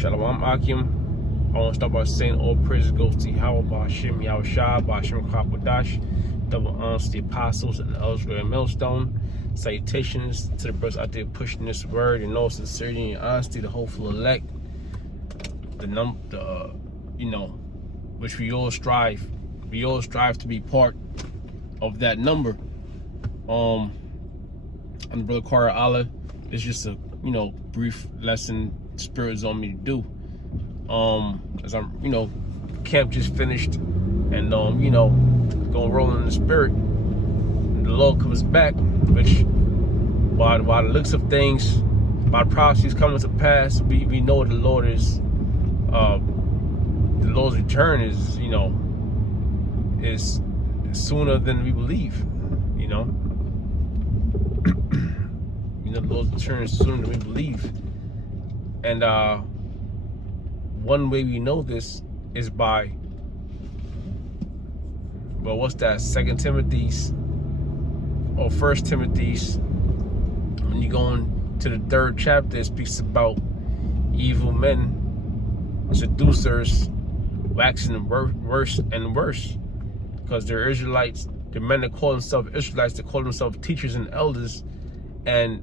Shalom Akim. I want to start by saying all praise goes to Yahweh, Ba'ashem, Yahweh Shai, Ba'ashem Kwadash, double honors to the apostles and the elders of Millstone. Salutations to the brothers out there pushing this word in all sincerity and honesty, the hopeful elect, which we all strive to be part of that number. I'm Brother Quara Allah. It's just a brief lesson Spirit's on me to do. As I'm camp just finished and going rolling in the Spirit. And the Lord comes back, which by the looks of things, by the prophecies coming to pass, we know the Lord is the Lord's return is is sooner than we believe. The Lord's return is sooner than we believe. And one way we know this is by, well, what's that? 2 Timothy's or 1 Timothy's. When you go into the 3rd chapter, it speaks about evil men, seducers, waxing worse and worse, because they're Israelites. They're men that call themselves Israelites. They call themselves teachers and elders, and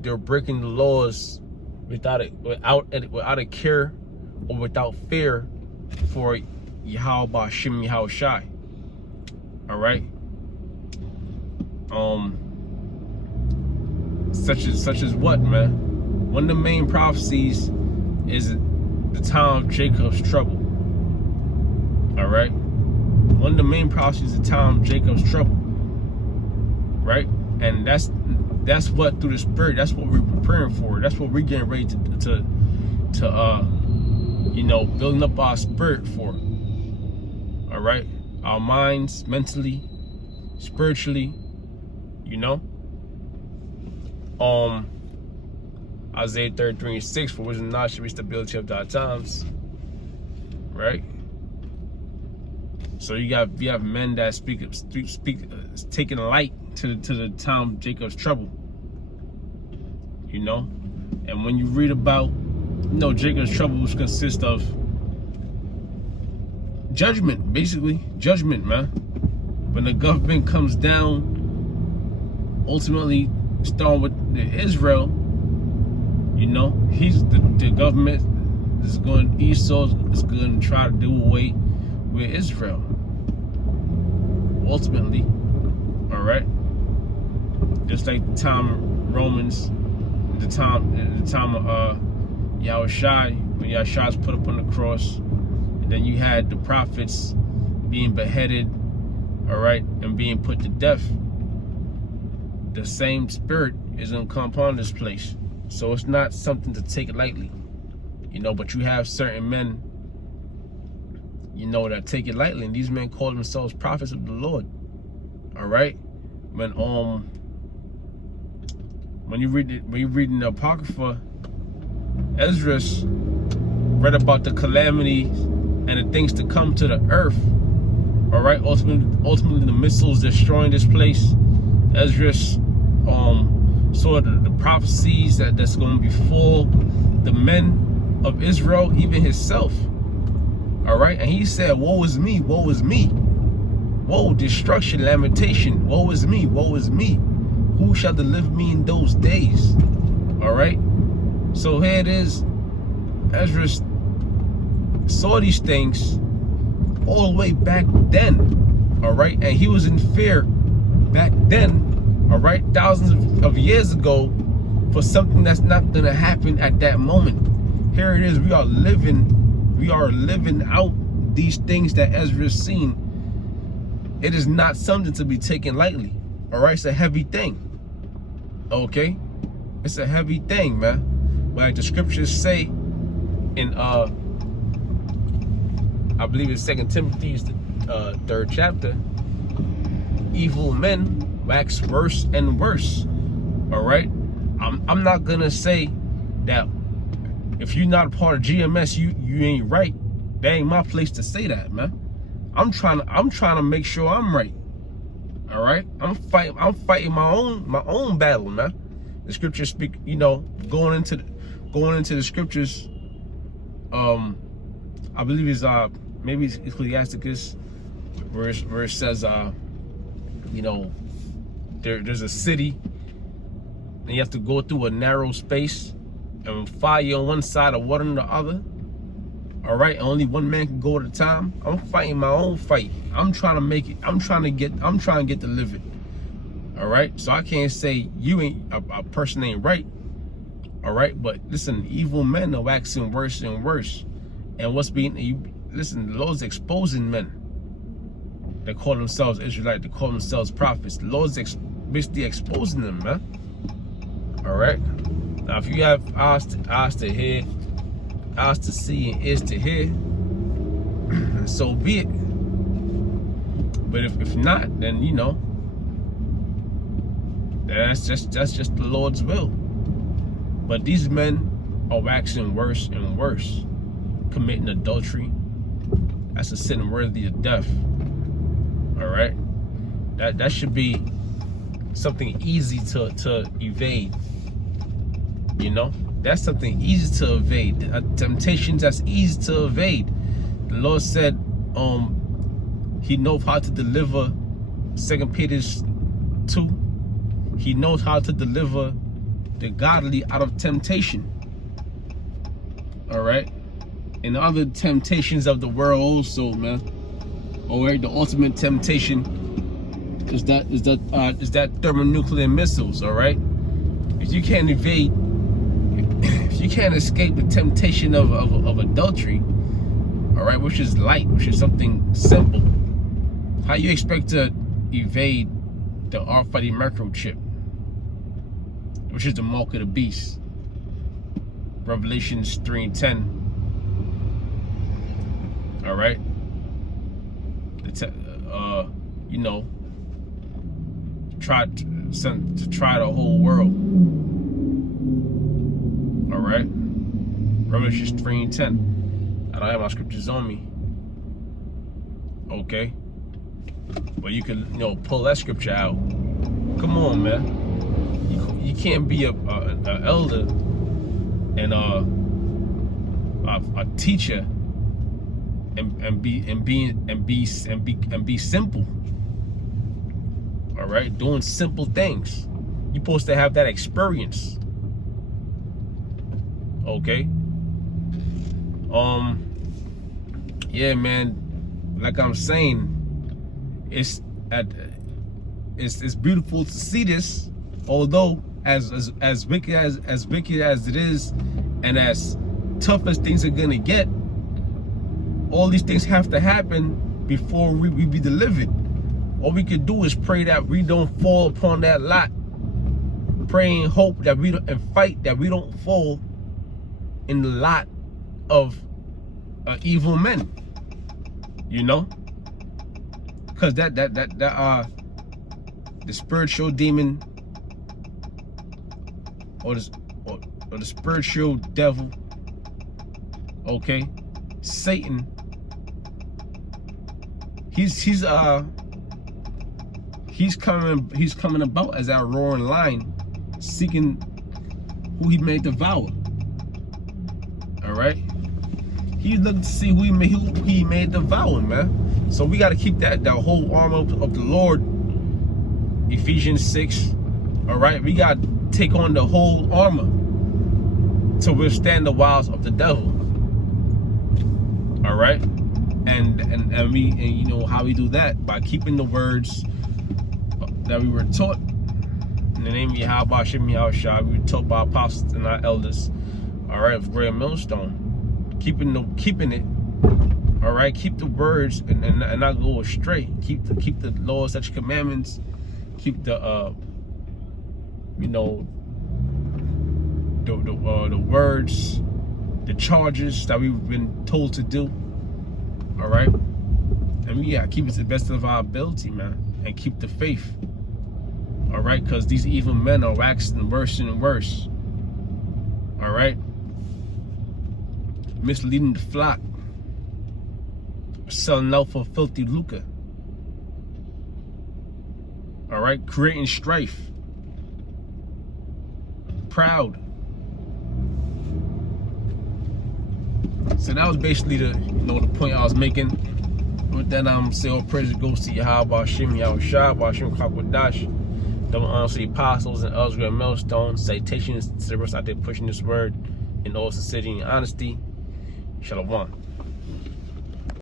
they're breaking the laws without a care or without fear for Yahweh Ba'ashem Yahweh Shai. All right. Such as what, man? One of the main prophecies is the time of Jacob's trouble. All right. One of the main prophecies is the time of Jacob's trouble. Right, and that's what through the Spirit. That's what we're preparing for. That's what we're getting ready to building up our spirit for. All right, our minds, mentally, spiritually. Isaiah 33:6, for wisdom and knowledge should be stability of thy times. Right. So you have men that speak taking light to the time of Jacob's trouble. And when you read about Jacob's troubles consist of judgment, basically judgment, man. When the government comes down, ultimately starting with Israel, the government is going, Esau is going to try to do away with Israel. Ultimately, all right. Just like the time of Romans, the time of Yahweh Shai, when Yahweh Shai was put up on the cross, and then you had the prophets being beheaded, all right, and being put to death. The same Spirit is going to come upon this place, so it's not something to take lightly, But you have certain men, that take it lightly, and these men call themselves prophets of the Lord. All right, when you read in the Apocrypha, Ezra read about the calamity and the things to come to the earth. All right, ultimately the missiles destroying this place. Ezra saw the prophecies that's going to befall the men of Israel, even himself. All right, and he said, woe is me, woe is me. Woe, destruction, lamentation. Woe is me, woe is me. Who shall deliver me in those days? All right, so here it is. Ezra saw these things all the way back then. All right, and he was in fear back then. All right, thousands of years ago, for something that's not going to happen at that moment. Here it is. We are living out these things that Ezra's seen. It is not something to be taken lightly. All right, it's a heavy thing. Okay, it's a heavy thing, man. Like the scriptures say in I believe it's 2 Timothy's 3rd chapter, evil men wax worse and worse. All right, I'm not gonna say that if you're not a part of GMS, you ain't right. That ain't my place to say that, man. I'm trying to make sure I'm right. All right, I'm fighting my own battle, man. The scriptures speak, going into the scriptures, I believe it's maybe it's Ecclesiasticus, where it says you know, there's a city and you have to go through a narrow space and fire on one side or water on the other. All right, only one man can go at a time. I'm fighting my own fight. I'm trying to make it. I'm trying to get delivered. All right, so I can't say you ain't a person ain't right. All right, but listen, evil men are waxing worse and worse. And what's being listen, the Lord's exposing men. They call themselves Israelites. They call themselves prophets. The Lord's basically exposing them, man. All right. Now, if you have eyes to hear, eyes to see, and ears to hear, so be it. But if not, then you know, that's just the Lord's will. But these men are waxing worse and worse, committing adultery. That's a sin worthy of death. All right, that should be something easy to evade. You know, that's something easy to evade. Temptations that's easy to evade. The Lord said, He knows how to deliver. 2 Peter 2. He knows how to deliver the godly out of temptation. All right, and other temptations of the world also, man. All right, the ultimate temptation is that thermonuclear missiles. All right, if you can't evade, if you can't escape the temptation of adultery, all right, which is light, which is something simple, how you expect to evade the RFID microchip, which is the mark of the beast? Revelations 3:10. All right, you know, try the whole world. All right, Revelations 3:10. I don't have my scriptures on me. Okay, but you can, you know, pull that scripture out. Come on, man. You can't be a elder and a teacher and be simple. All right, doing simple things. You're supposed to have that experience. Okay. Yeah, man. Like I'm saying, it's beautiful to see this. Although as wicked as it is, and as tough as things are gonna get, all these things have to happen before we be delivered. All we can do is pray that we don't fall upon that lot. Pray and hope that we don't, and fight that we don't fall in the lot of evil men. You know, because that the spiritual demon, or the spiritual devil, okay, Satan, he's coming about as that roaring lion, seeking who he may devour. All right, he's looking to see who he may devour, man. So we got to keep that whole armor of the Lord, Ephesians 6. All right, we got to take on the whole armor to withstand the wiles of the devil. All right, and you know how we do that? By keeping the words that we were taught in the name of Yahweh Shem Yahushua. We were taught by apostles and our elders. All right, of Great Millstone, keeping it. All right, keep the words and not go astray. Keep the laws, such commandments. Keep the you know, the words, the charges that we've been told to do. All right, and we gotta keep it to the best of our ability, man, and keep the faith. All right, because these evil men are waxing worse and worse. All right, misleading the flock, selling out for filthy lucre. All right, creating strife, proud. So that was basically the the point I was making. With that, say all praise goes to Yahweh Hashem, Yahweh Shah, Hashem Kakwadash, the honestly apostles and Ezra and Millstone, citations to the rest out there pushing this word in all sincerity and honesty. Shalom.